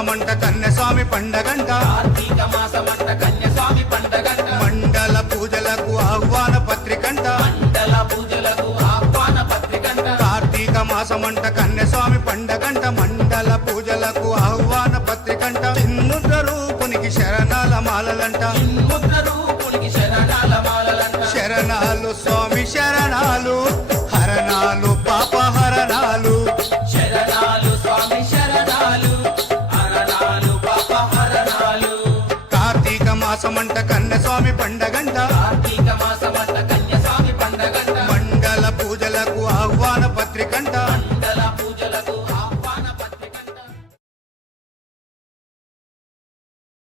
మాసమంట కన్యస్వామి పండగంట కార్తీక మాసమంట కన్యస్వామి పండగంట మండల పూజలకు ఆహ్వాన పత్రికంట మండల పూజలకు ఆహ్వాన పత్రికంట కార్తీక మాసమంట కన్యస్వామి పండగంట మండల పూజలకు ఆహ్వాన పత్రికంట చిన్ముద్ర రూపునికి శరణాల మాలలంట ముద్ర రూపునికి శరణాల మాలలంట శరణాలు స్వామి శరణాలు హరణాలు పాపహరణాలు శరణాలు స్వామి శరణాలు హరణాలు పాప హరణాలు కార్తీక మాసమంట కన్యస్వామి పండగ